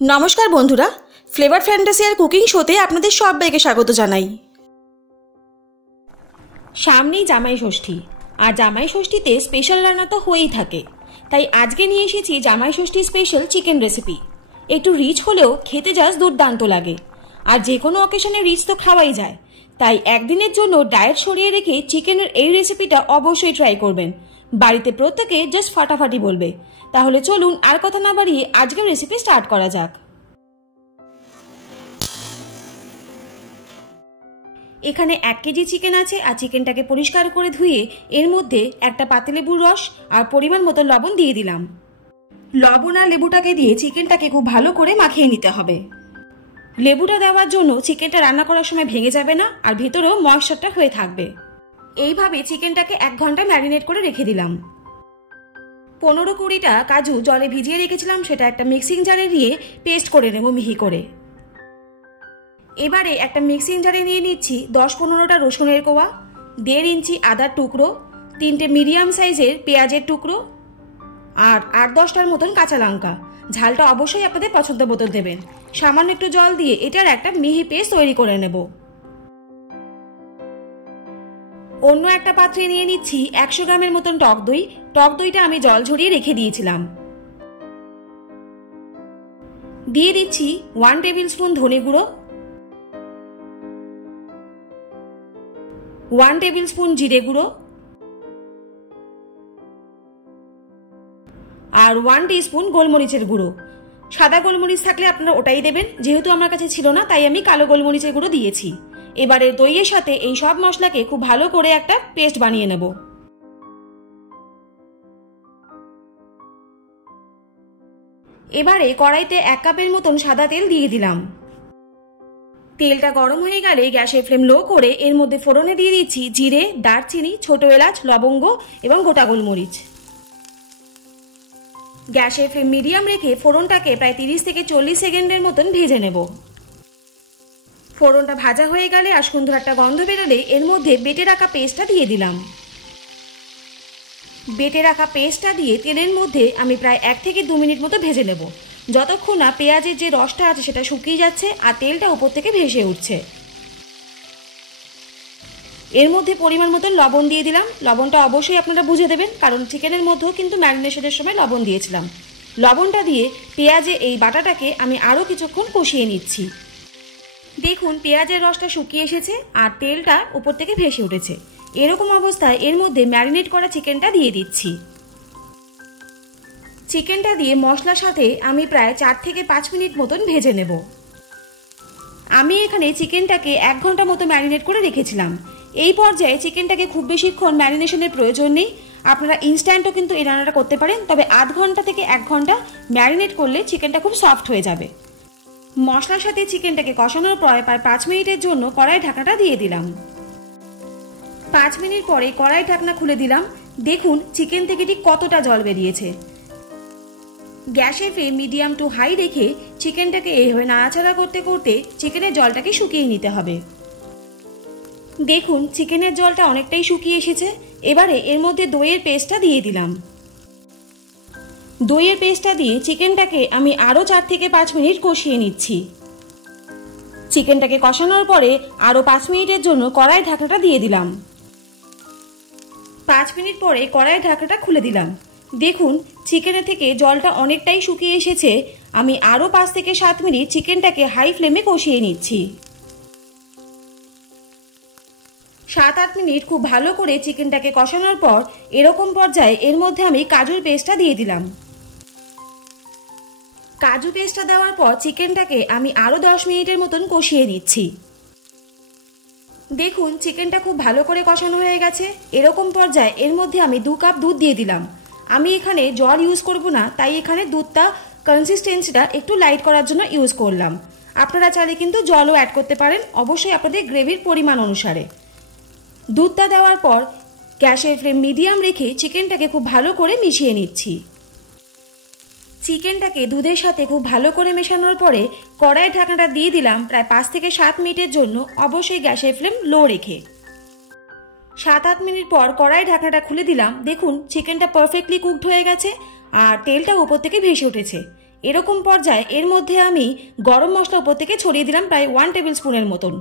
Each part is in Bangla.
नमस्कार बंधुरा फ्लेवर फैंटासी और कुकिंग शोते आपनादेर सबाइके स्वागत जानाई। सामनेई जामाई षष्ठी और जामाई षष्ठीते स्पेशल रान्ना तो होई थाके, ताई आजके निये एसेछि जामाई षष्ठी स्पेशल चिकेन रेसिपि। एकटु रिच होलेও खेते जास्ट दुर्दान्त लागे और जेकोनो अकेशने रिच तो खावाई जाय, ताई एकदिनेर जोन्नो डाয়েট सरिये रेखे चिकेनेर এই রেসিপিটা অবশ্যই ট্রাই করবেন। বাড়িতে প্রত্যেকে জাস্ট ফাটাফাটি বলবে। তাহলে চলুন আর কথা না বাড়িয়ে আজকের রেসিপি স্টার্ট করা যাক। এখানে 1 কেজি চিকেন আছে আর চিকেনটাকে পরিষ্কার করে ধুয়ে এর মধ্যে একটা পাতিলেবুর রস আর পরিমাণ মতো লবণ দিয়ে দিলাম। লবণ আর লেবুটাকে দিয়ে চিকেনটাকে খুব ভালো করে মাখিয়ে নিতে হবে। লেবুটা দেওয়ার জন্য চিকেনটা রান্না করার সময় ভেঙে যাবে না আর ভিতরেও ময়েশ্চারটা হয়ে থাকবে। এইভাবে চিকেনটাকে 1 ঘন্টা ম্যারিনেট করে রেখে দিলাম। 15-20টা কাজু জলে ভিজিয়ে রেখেছিলাম, সেটা একটা মিক্সিং জারে দিয়ে পেস্ট করে নেব মিহি করে। এবারে একটা মিক্সিং জারে নিয়ে নিচ্ছি 10-15টা রসুনের কোয়া, 1.5 ইঞ্চি আদার টুকরো, 3টে মিডিয়াম সাইজের পেঁয়াজের টুকরো আর 8-10টার মতন কাঁচা লঙ্কা। ঝালটা অবশ্যই আপনাদের পছন্দ মতো দেবেন। সামান্য একটু জল দিয়ে এটার একটা মিহি পেস্ট তৈরি করে নেব। অন্য একটা পাত্রে নিয়ে নিচ্ছি 100 গ্রামের মতন টক দই। টক দইটা আমি জল ঝরিয়ে রেখে দিয়েছিলাম। দিয়ে দিচ্ছি 1 টেবিল স্পুন ধনে গুঁড়ো, 1 টেবিল স্পুন জিরে গুঁড়ো আর 1 টিস্পুন গোলমরিচের গুঁড়ো। সাদা গোলমরিচ থাকলে আপনারা ওটাই দেবেন, যেহেতু আমার কাছে ছিল না তাই আমি কালো গোলমরিচের গুঁড়ো দিয়েছি। এবারে দইয়ের সাথে এই সব মশলাকে খুব ভালো করে একটা পেস্ট বানিয়ে নেব। এবারে কড়াইতে 1 কাপের মতন সাদা তেল দিয়ে দিলাম। তেলটা গরম হয়ে গেলে গ্যাসের ফ্লেম লো করে এর মধ্যে ফোড়নে দিয়ে দিচ্ছি জিরে, দারচিনি, ছোট এলাচ, লবঙ্গ এবং গোটা গোলমরিচ। গ্যাসের ফ্লেম মিডিয়াম রেখে ফোড়নটাকে প্রায় 30 থেকে 40 সেকেন্ডের মতন ভেজে নেব। ফোড়নটা ভাজা হয়ে গেলে আর সুন্দর একটা গন্ধ বেরোলে এর মধ্যে বেটে রাখা পেস্টটা দিয়ে দিলাম। বেটে রাখা পেস্টটা দিয়ে তেলের মধ্যে আমি প্রায় 1 থেকে 2 মিনিট মতো ভেজে নেব, যতক্ষণ না পেঁয়াজের যে রসটা আছে সেটা শুকিয়ে যাচ্ছে আর তেলটা উপর থেকে ভেসে উঠছে। এর মধ্যে পরিমাণ মতন লবণ দিয়ে দিলাম। লবণটা অবশ্যই আপনারা বুঝে দেবেন, কারণ চিকেনের মধ্যেও কিন্তু ম্যারিনেশনের সময় লবণ দিয়েছিলাম। লবণটা দিয়ে পেঁয়াজে এই বাটাটাকে আমি আরও কিছুক্ষণ কষিয়ে নিচ্ছি। দেখুন পেঁয়াজের রসটা শুকিয়ে এসেছে আর তেলটা উপর থেকে ভেসে উঠেছে। এরকম অবস্থায় এর মধ্যে ম্যারিনেট করা চিকেনটা দিয়ে দিচ্ছি। চিকেনটা দিয়ে মশলার সাথে আমি প্রায় 4 থেকে 5 মিনিট মতন ভেজে নেব। আমি এখানে চিকেনটাকে 1 ঘন্টা মতো ম্যারিনেট করে রেখেছিলাম। এই পর্যায়ে চিকেনটাকে খুব বেশিক্ষণ ম্যারিনেশনের প্রয়োজন নেই, আপনারা ইনস্ট্যান্টও কিন্তু এই রান্নাটা করতে পারেন, তবে আধ ঘন্টা থেকে 1 ঘন্টা ম্যারিনেট করলে চিকেনটা খুব সফট হয়ে যাবে। মশলার সাথে চিকেনটাকে কষানোর পর প্রায় 5 মিনিটের জন্য কড়াই ঢাকনাটা দিয়ে দিলাম। 5 মিনিট পরে কড়াই ঢাকনা খুলে দিলাম। দেখুন চিকেন থেকে ঠিক কতটা জল বেরিয়েছে। গ্যাসের ফ্লেম মিডিয়াম টু হাই রেখে চিকেনটাকে এইভাবে নাড়াচাড়া করতে করতে চিকেনের জলটাকে শুকিয়ে নিতে হবে। দেখুন চিকেনের জলটা অনেকটাই শুকিয়ে এসেছে। এবারে এর মধ্যে দইয়ের পেস্টটা দিয়ে দিলাম। দইয়ের পেস্টটা দিয়ে চিকেনটাকে আমি আরও 4 থেকে 5 মিনিট কষিয়ে নিচ্ছি। চিকেনটাকে কষানোর পরে আরও 5 মিনিটের জন্য কড়াই ঢাকনাটা দিয়ে দিলাম। 5 মিনিট পরে কড়াই ঢাকনাটা খুলে দিলাম। দেখুন চিকেনের থেকে জলটা অনেকটাই শুকিয়ে এসেছে। আমি আরও 5 থেকে 7 মিনিট চিকেনটাকে হাই ফ্লেমে কষিয়ে নিচ্ছি। 7-8 মিনিট খুব ভালো করে চিকেনটাকে কষানোর পর এরকম পর্যায়ে এর মধ্যে আমি কাজুর পেস্টটা দিয়ে দিলাম। কাজু পেস্টটা দেওয়ার পর চিকেনটাকে আমি আরও 10 মিনিটের মতন কষিয়ে নিচ্ছি। দেখুন চিকেনটা খুব ভালো করে কষানো হয়ে গেছে। এরকম পর্যায়ে এর মধ্যে আমি 2 কাপ দুধ দিয়ে দিলাম। আমি এখানে জল ইউজ করব না, তাই এখানে দুধটা কনসিস্টেন্সিটা একটু লাইট করার জন্য ইউজ করলাম। আপনারা চাইলে কিন্তু জলও অ্যাড করতে পারেন, অবশ্যই আপনাদের গ্রেভির পরিমাণ অনুসারে। দুধটা দেওয়ার পর গ্যাসের ফ্লেম মিডিয়াম রেখে চিকেনটাকে খুব ভালো করে মিশিয়ে নিচ্ছি। চিকেনটাকে দুধের সাথে খুব ভালো করে মেশানোর পরে কড়াইয়ের ঢাকনাটা দিয়ে দিলাম প্রায় 5 থেকে 7 মিনিটের জন্য, অবশ্যই গ্যাসের ফ্লেম লো রেখে। 7-8 মিনিট পর কড়াই ঢাকনাটা খুলে দিলাম। দেখুন চিকেনটা পারফেক্টলি কুকড হয়ে গেছে আর তেলটা উপর থেকে ভেসে উঠেছে। এরকম পর্যায়ে এর মধ্যে আমি গরম মশলা উপর থেকে ছড়িয়ে দিলাম প্রায় 1 টেবিল স্পুনের মতন।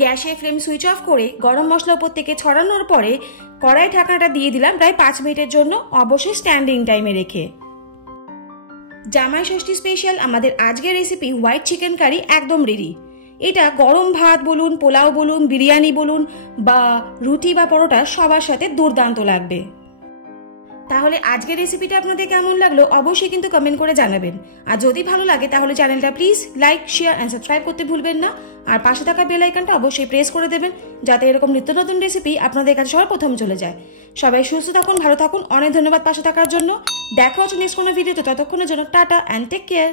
গ্যাসের ফ্লেম সুইচ অফ করে গরম মশলা উপর থেকে ছড়ানোর পরে কড়াই ঢাকনাটা দিয়ে দিলাম প্রায় 5 মিনিটের জন্য, অবশ্যই স্ট্যান্ডিং টাইমে রেখে। জামাই ষষ্ঠী স্পেশাল আমাদের আজকের রেসিপি হোয়াইট চিকেন কারি একদম রেডি। এটা গরম ভাত বলুন, পোলাও বলুন, বিরিয়ানি বলুন বা রুটি বা পরোটা সবার সাথে দুর্দান্ত লাগবে। তাহলে আজকের রেসিপিটা আপনাদের কেমন লাগলো অবশ্যই কিন্তু কমেন্ট করে জানাবেন। আর যদি ভালো লাগে তাহলে চ্যানেলটা please like, share and subscribe করতে ভুলবেন না। আর পাশে থাকা বেল আইকনটা অবশ্যই প্রেস করে দেবেন যাতে এরকম নিত্য নতুন রেসিপি আপনাদের কাছে সবার প্রথম চলে যায়। সবাই সুস্থ থাকুন, ভালো থাকুন, অনেক ধন্যবাদ পাশে থাকার জন্য। দেখা হচ্ছে নেক্সট কোনো ভিডিওতে, ততক্ষণের জন্য টাটা অ্যান্ড টেক কেয়ার।